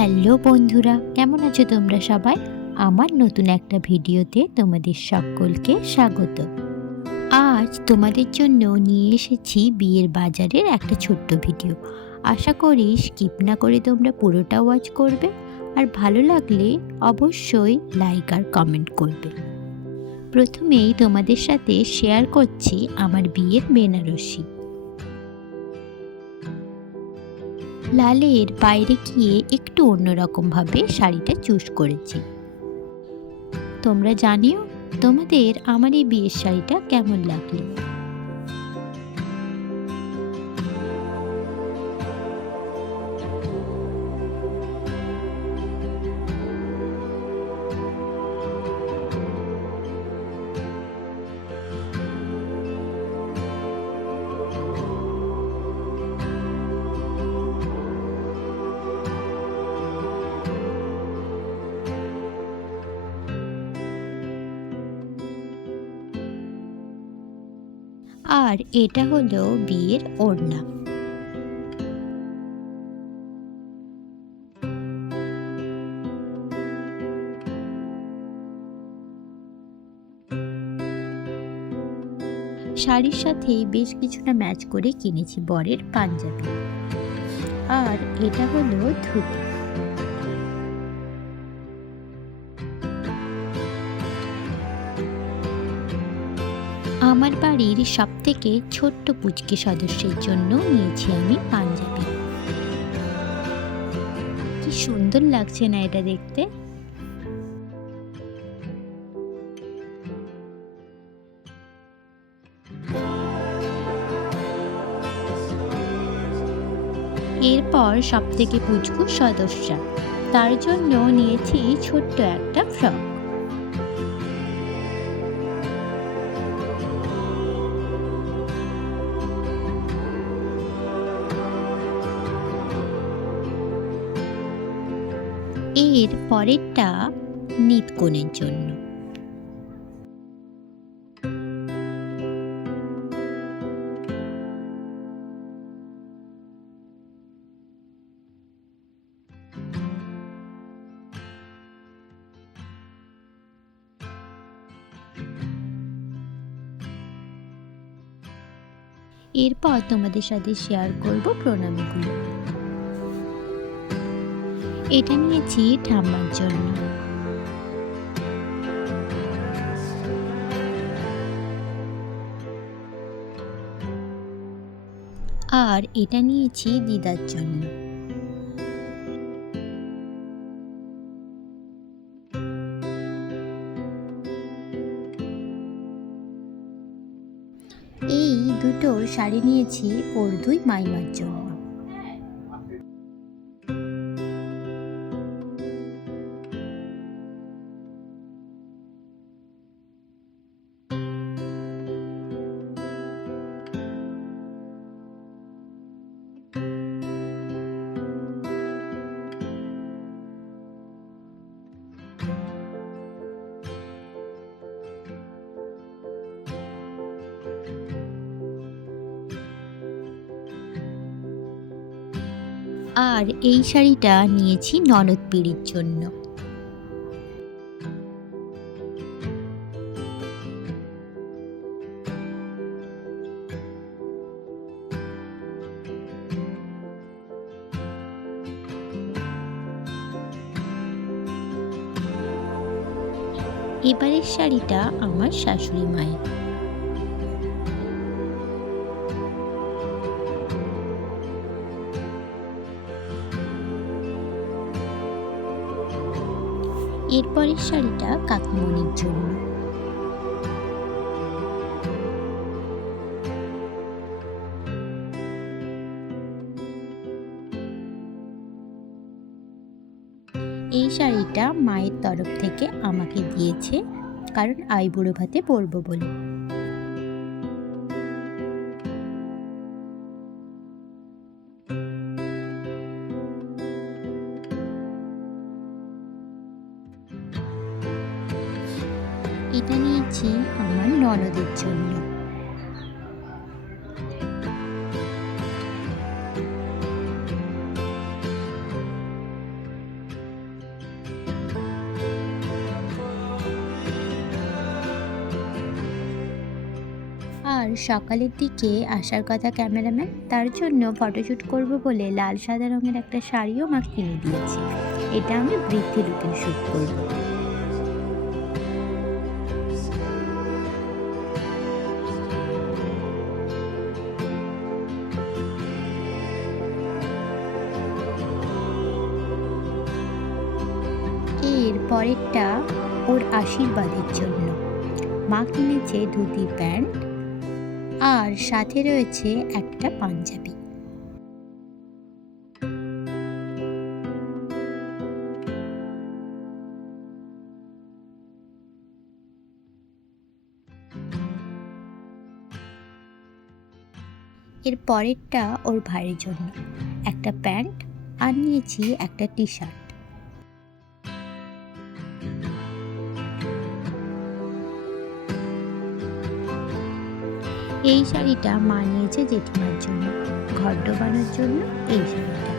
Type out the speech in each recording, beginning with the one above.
Hello বন্ধুরা, কেমন আছো তোমরা সবাই? আমার নতুন একটা ভিডিওতে তোমাদের সকলকে স্বাগত। আজ তোমাদের জন্য নিয়ে এসেছি বিয়ের বাজারের একটা ছোট্ট ভিডিও। আশা করি স্কিপ না করে তোমরা পুরোটা ওয়াচ করবে, আর ভালো লাগলে অবশ্যই লাইক আর কমেন্ট করবে। প্রথমেই তোমাদের সাথে শেয়ার করছি আমার বিয়ের বেনারসি। লালের বাইরে গিয়ে একটু অন্যরকমভাবে শাড়িটা চুজ করেছি। তোমরা জানিও তোমাদের আমার এই বিয়ের শাড়িটা কেমন লাগলো। আর এটা হলো বিয়ের ওড়না। শাড়ির সাথে বেশ কিছুটা ম্যাচ করে কিনেছি বরের পাঞ্জাবি। আর এটা হলো ধুতি। আমার বাড়ির সবথেকে ছোট্ট পুচকে সদস্যের জন্য নিয়েছি আমি পাঞ্জাবি। কি সুন্দর লাগছে না এটা দেখতে? এরপর সবথেকে পুচকু সদস্য, তার জন্য নিয়েছি ছোট্ট একটা ফ্রক। এর পরেরটা নিতকনের জন্য। এরপর তোমাদের সাথে শেয়ার করব প্রণামীগুলো। এটা নিয়েছি ঠাম্মার জন্য। আর এটা নিয়েছি দিদার জন্য। এই দুটো শাড়ি নিয়েছি ওর দুই মাইমার জন্য। আর এই শাড়িটা নিয়েছি ননদ পিড়ির জন্য। এবারের শাড়িটা আমার শাশুড়ি মায়ের। এরপরের শাড়িটা কাকিমণির জন্য। এই শাড়িটা মায়ের তরফ থেকে আমাকে দিয়েছে, কারণ আইবুড়ো ভাতে পরবো বলে। এটা নিয়েছি আমার ননদের জন্য। সকালের দিকে আসার কথা ক্যামেরাম্যান, তার জন্য ফটোশ্যুট করব বলে লাল সাদা রঙের একটা শাড়িও মা কিনে দিয়েছি। এটা আমি বৃদ্ধি লুকের শ্যুট করব। এর পরেরটা ওর আশীর্বাদের জন্য। মা কিনেছে ধুতি প্যান্ট আর সাথে রয়েছে একটা পাঞ্জাবি। এর পরেরটা ওর ভাইয়ের জন্য, একটা প্যান্ট আর নিয়েছি একটা টি শার্ট। এই শাড়িটা মা নিয়েছে জেঠিমার জন্য, ঘর ডোবানোর জন্য এই শাড়িটা।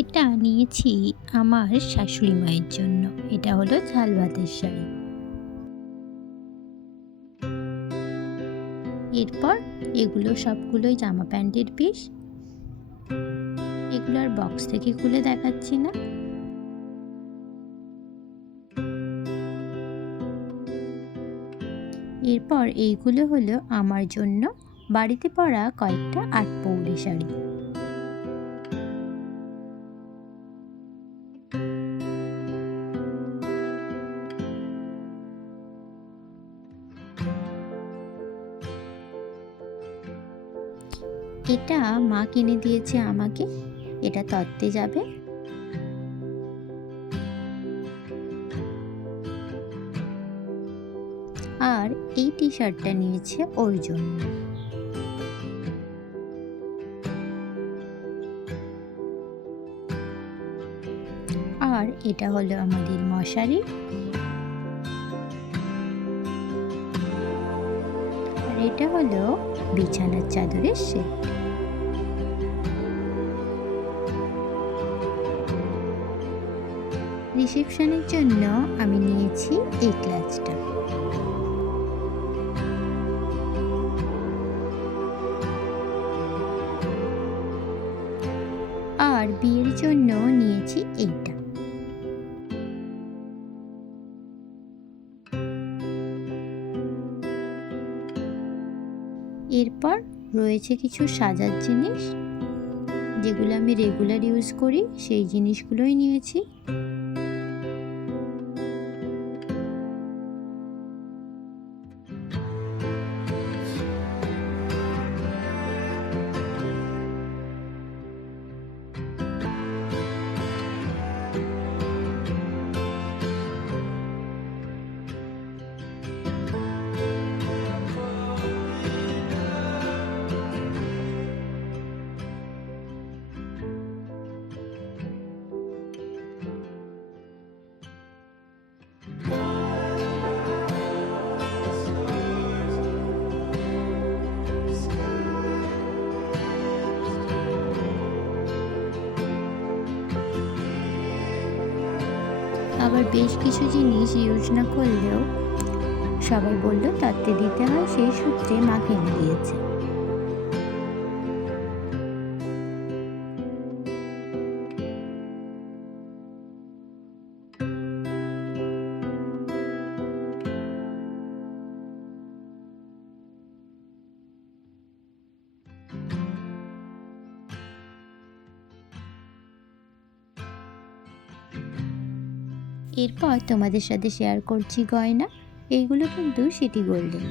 এটা নিয়েছি আমার শাশুড়ি মায়ের জন্য, এটা হলো ঝাল ভাতের শাড়ি। এরপর এগুলো সবগুলোই জামা প্যান্টের পিস। এগুলো আর বক্স থেকে খুলে দেখাচ্ছি না। এরপর এইগুলো হলো আমার জন্য বাড়িতে পরা কয়েকটা আটপৌরে শাড়ি। এটা মা কিনে দিয়েছে আমাকে, এটা তত্ত্বে যাবে। আর এই টি শার্টটা নিয়েছে ওর জন্য। আর এটা হলো আমাদের মশারি। আর এটা হলো বিছানার চাদরের সেট। রিসেপশনের জন্য আমি নিয়েছি এই ক্লাচটা। আর বিয়ের জন্য নিয়েছি এইটা। এরপর রয়েছে কিছু সাজার জিনিস, যেগুলো আমি রেগুলার ইউজ করি, সেই জিনিসগুলোই নিয়েছি। আবার বেশ কিছু জিনিস ইউজ না করলেও সবাই বলল তাতে দিতে হয়, সেই সূত্রে মা কিনে দিয়েছে। এরপর তোমাদের সাথে শেয়ার করছি গয়না। এইগুলো কিন্তু সিটি গোল্ডের।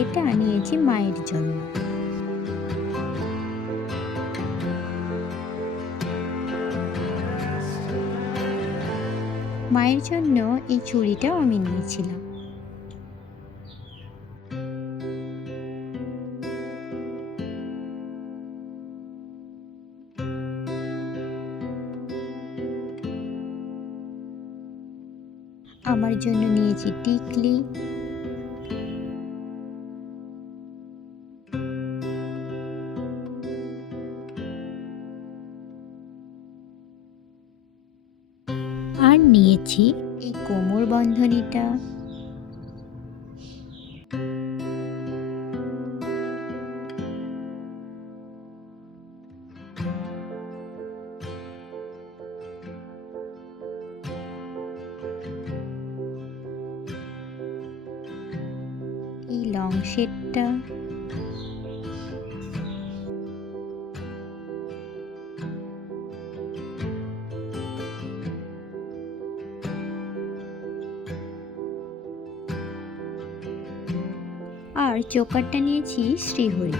এটা নিয়েছি মায়ের জন্য। মায়ের জন্য এই চুড়িটাও আমি নিয়েছিলাম। আমার জন্য নিয়েছি টিকলি। আর নিয়েছি এই কোমর বন্ধনীটা। অংশেরটা। আর চোকারটা নিয়েছি শ্রীহরি।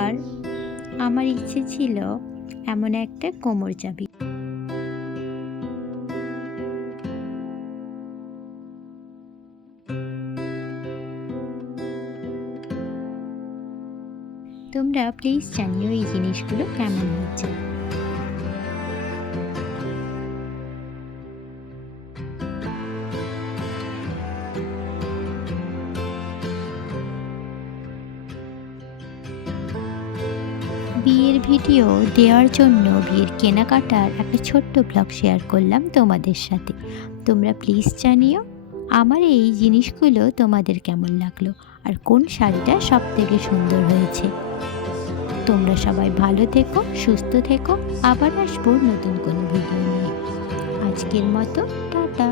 আর আমার ইচ্ছে ছিল এমন একটা কোমর চাবি। তোমরা প্লিজ জানিও এই জিনিসগুলো কেমন হচ্ছে। বিয়ের ভিডিও দেওয়ার জন্য বিয়ের কেনাকাটার একটা ছোট্ট ব্লগ শেয়ার করলাম তোমাদের সাথে। তোমরা প্লিজ জানিও আমার এই জিনিসগুলো তোমাদের কেমন লাগলো আর কোন শাড়িটা সব থেকে সুন্দর হয়েছে। তোমরা সবাই ভালো থেকো, সুস্থ থেকো। আবার আসবো নতুন কোনো ভিডিও নিয়ে। আজকের মতো টাটা।